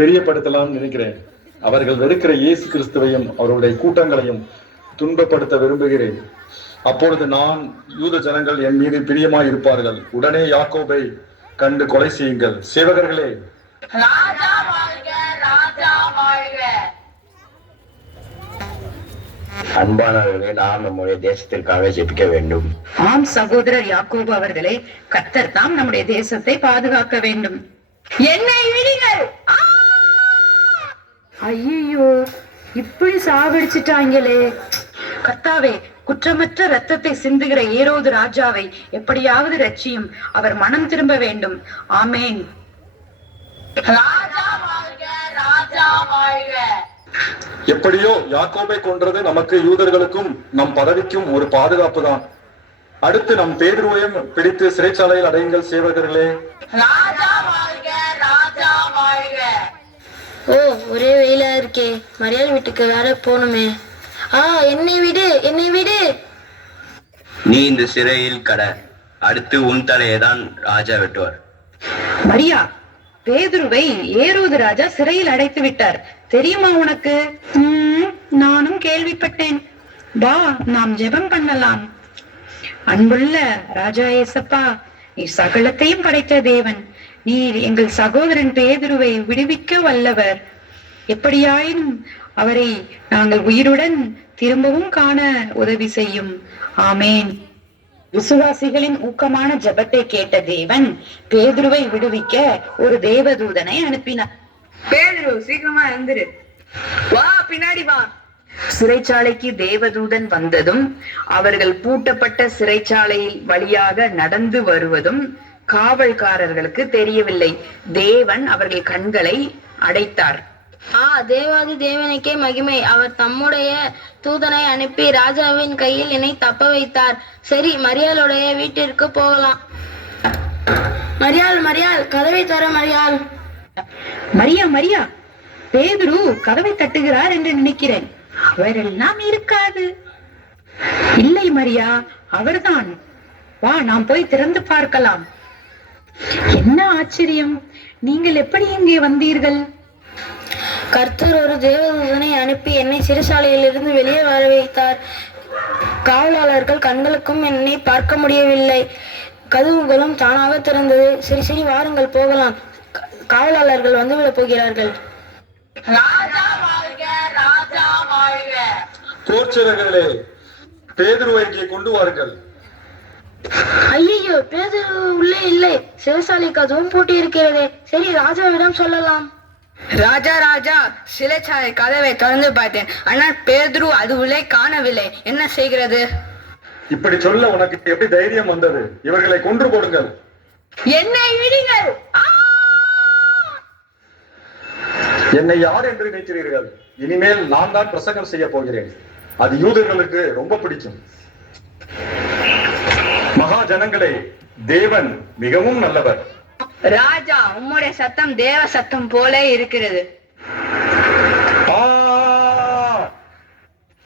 தெரியப்படுத்தலாம் நினைக்கிறேன். அவர்கள் வெறுக்கிற இயேசு கிறிஸ்துவையும் அவருடைய கூட்டங்களையும் துன்பப்படுத்த விரும்புகிறேன். அப்பொழுது நான் யூத ஜனங்கள் என் மீது பிரியமாய் இருப்பார்கள். உடனே யாக்கோபை கண்டு கொலை செய்யுங்கள். சேவகர்களே, ராஜா வாழ்க, ராஜா வாழ்க. அன்பானவர்களே, நாம் நம்முடைய தேசத்திற்காக ஜெபிக்க வேண்டும். ஆம் சகோதரர் யாக்கோபு அவர்களே, கர்த்தர் தாம் நம்முடைய தேசத்தை பாதுகாக்க வேண்டும். என்னை விடுங்கள். ஐயோ, இப்படி சாவடிச்சிட்டாங்களே. கர்த்தாவே, குற்றமற்ற ரத்தத்தை சிந்துகிற ஏரோது ராஜாவை எப்படியாவது ரட்சியும். அவர் மனம் திரும்ப வேண்டும். ஆமேன். ராஜா வாழ்க, ராஜா வாழ்க. எப்படியோ யாக்கோபை கொன்றது நமக்கு யூதர்களுக்கும் நம் பதவிக்கும் ஒரு பாதுகாப்பு தான். அடுத்து நம் பேதுருவையும் பிடித்து சிறைச்சாலையில் அடையுங்கள் சேவகர்களே. ராஜா வாழ்க, ராஜா வாழ்க. ஓ, ஒரே வெயிலா இருக்கே. மரியாள் வீட்டுக்கு வேற போகணுமே. என்னை விடு, என்னை விடு. நீ இந்த சிறையில் கட. அடுத்து உன் தலையை தான் ராஜா வெட்டுவார். மரியா, பேதுருவை ஏரோது ராஜா சிறையில் அடைத்து விட்டார். தெரியுமா உனக்கு? நானும் கேள்விப்பட்டேன். வா, நாம் ஜெபம் பண்ணலாம். அன்புள்ள ராஜா ஏசப்பா, நீ சகலத்தையும் படைத்த தேவன். நீர் எங்கள் சகோதரன் பேதுருவை விடுவிக்க வல்லவர். எப்படியாயினும் அவரை நாங்கள் உயிருடன் திரும்பவும் காண உதவி செய்யும். ஆமேன். விசுவாசிகளின் ஊக்கமான ஜெபத்தை கேட்ட தேவன் பேதுருவை விடுவிக்க ஒரு தேவதூதனை அனுப்பினார். பேதுரு, சீக்கிரமா எழுந்திரு. வா, பின்னாடி வா. சிறைச்சாலைக்கு தேவதூதன் வந்ததும் அவர்கள் பூட்டப்பட்ட சிறைச்சாலையில் வழியாக நடந்து வருவதும் காவல்காரர்களுக்கு தெரியவில்லை. தேவன் அவர்கள் கண்களை அடைத்தார். தேவாதி தேவனுக்கே மகிமை. அவர் தம்முடைய தூதனை அனுப்பி ராஜாவின் கையில் என்னை தப்ப வைத்தார். சரி, மரியாளுடைய வீட்டிற்கு போகலாம். மரியாள், மரியாள், கதவை தர மரியாள். மரியா, மரியா, பேதுரு கதவை தட்டுகிறார் என்று நினைக்கிறேன். அவரெல்லாம் இருக்காது. இல்லை மரியா, அவர்தான். வா, நாம் போய் திறந்து பார்க்கலாம். என்ன ஆச்சரியம்! நீங்கள் எப்படி இங்கே வந்தீர்கள்? கர்த்தர் ஒரு தேவதூதனை அனுப்பி என்னை சிறைச்சாலையிலிருந்து வெளியே வர வைத்தார். காவலாளர்கள் கண்களுக்கும் என்னை பார்க்க முடியவில்லை. கதவுகளும் தானாக திறந்தது. சரி சரி, வாருங்கள் போகலாம். காவலாளர்கள் வந்துவிட போகிறார்கள். ராஜா வாழ்க, ராஜா வாழ்க. போர்ச்சேவர்களே, பேதுருவை இங்கே கொண்டு வாருங்கள். ஐயோ, பேதுரு உள்ளே இல்லை. சிறைச்சாலை கதவும் பூட்டி இருக்கிறதே. சரி, ராஜாவிடம் சொல்லலாம். ராஜா, ராஜா, சிறைச்சாலை கதவை திறந்து பார்த்தேன். ஆனால் பேதுரு அது உள்ளே காணவில்லை. என்ன செய்கிறது? இப்படி சொல்ல உனக்கு எப்படி தைரியம் வந்தது? இவர்களை கொன்று போடுங்கள். என்னை விடுங்கள். என்னை யார் என்று நினைக்கிறீர்கள்? இனிமேல் நான் தான் பிரசங்கம் செய்ய போகிறேன். அது யூதர்களுக்கு ரொம்ப பிடிக்கும். மகா ஜனங்களே, தேவன் மிகவும் நல்லவர். ராஜா, உம்முடைய சத்தம் தேவ சத்தம் போல இருக்கிறது.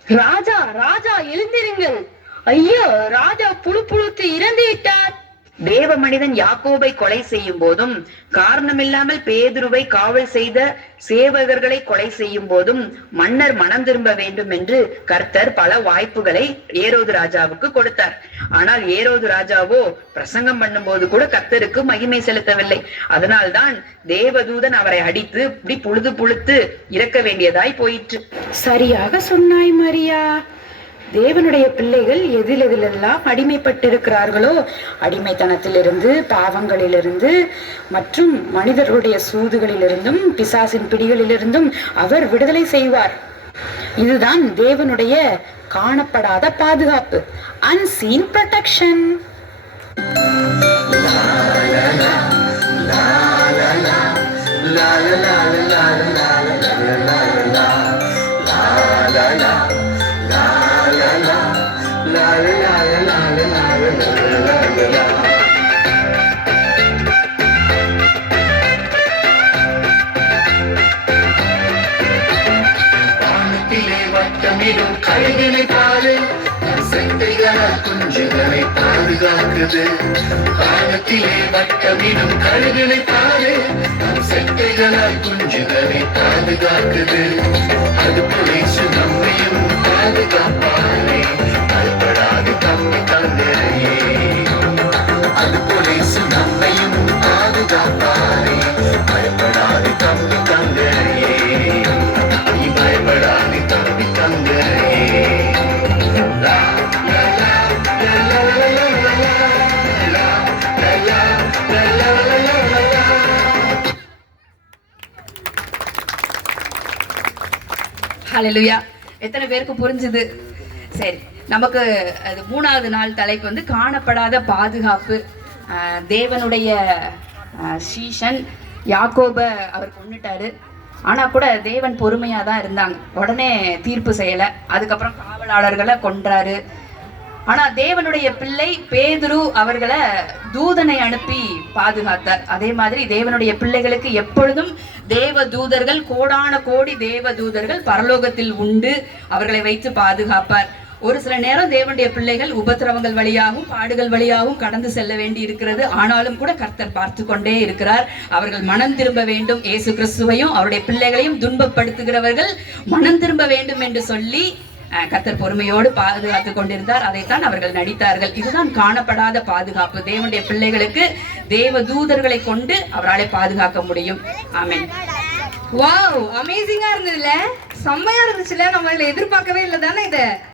ராஜா, ராஜா, எழுந்திருங்கள். ஐயோ, ராஜா புழு புழுத்து இறந்து விட்டார். தேவ மனிதன் யாக்கோபை கொலை செய்யும் போதும், காரணமில்லாமல் பேதுருவை காவல் செய்த சேவகர்களை கொலை செய்யும் போதும் மன்னர் மனம் திரும்ப வேண்டும் என்று கர்த்தர் பல வாய்ப்புகளை ஏரோது ராஜாவுக்கு கொடுத்தார். ஆனால் ஏரோது ராஜாவோ பிரசங்கம் பண்ணும் போது கூட கர்த்தருக்கு மகிமை செலுத்தவில்லை. அதனால்தான் தேவதூதன் அவரை அடித்து இப்படி புழுது புழுத்து இறக்க வேண்டியதாய் போயிற்று. சரியாக சொன்னாய் மரியா. தேவனுடைய பிள்ளைகள் எதிலெல்லாம் அடிமைப்பட்டிருக்கிறார்களோ, அடிமைத்தனத்திலிருந்து, பாவங்களிலிருந்து மற்றும் மனிதர்களுடைய சூதுகளிலிருந்தும் பிசாசின் பிடிகளிலிருந்தும் அவர் விடுதலை செய்வார். இதுதான் தேவனுடைய காணப்படாத பாதுகாப்பு, unseen protection. கழுகினை பாரு, செந்தைகள் செட்டைகளால் குஞ்சுகளை பாதுகாக்குது. காலத்திலே வட்டமிடும் கழுகுகளை பாரு, நம் செட்டைகளால் குஞ்சுகளை பாதுகாக்குது. அதுபோல இயேசு நம்மையும் பாதுகாப்பாரே, பயப்படாது தம்மை தந்தையே. அதுபோல இயேசு நம்மையும் பாதுகாப்பாரே, பயப்படாது தம்மை தந்தையே. நீ பயப்படாது தம்மை தந்தையே. லா லா லா லா லா லா லா லா லா லா லா லா லா லா. ஹல்லேலூயா. எத்தனை பேருக்கு புரிஞ்சுது? சரி, நமக்கு அது 3வது நாள் தலைப்பு வந்து காணப்படாத பாதுகாப்பு. தேவனுடைய சீஷன் யாக்கோப அவர் கொன்னுட்டாரு. ஆனா கூட தேவன் பொறுமையா தான் இருந்தாங்க. உடனே தீர்ப்பு செய்யல. அதுக்கப்புறம் காவலாளர்களை கொன்றாரு. ஆனா தேவனுடைய பிள்ளை பேதுரு அவர்களை தூதனை அனுப்பி பாதுகாத்தார். அதே மாதிரி தேவனுடைய பிள்ளைகளுக்கு எப்பொழுதும் தேவ தூதர்கள், கோடான கோடி தேவ தூதர்கள் பரலோகத்தில் உண்டு. அவர்களை வைத்து பாதுகாப்பார். ஒரு சில நேரம் தேவனுடைய பிள்ளைகள் உபத்திரவங்கள் வழியாகவும் பாடுகள் வழியாகவும் கடந்து செல்ல வேண்டி இருக்கிறது. ஆனாலும் கூட கர்த்தர் பார்த்து கொண்டே இருக்கிறார். அவர்கள் மனம் திரும்ப வேண்டும். இயேசு கிறிஸ்துவையும் அவருடைய பிள்ளைகளையும் துன்பப்படுத்துகிறவர்கள் மனம் திரும்ப வேண்டும் என்று சொல்லி கர்த்தர் பொறுமையோடு பாதுகாத்து கொண்டிருந்தார். அதைத்தான் அவர்கள் நடித்தார்கள். இதுதான் காணப்படாத பாதுகாப்பு. தேவனுடைய பிள்ளைகளுக்கு தேவ தூதர்களை கொண்டு அவராலே பாதுகாக்க முடியும். ஆமென். வாவ், அமேசிங்கா இருந்ததுல, செம்மையா இருந்துச்சுல. நம்ம எதிர்பார்க்கவே இல்லை தானே இதை.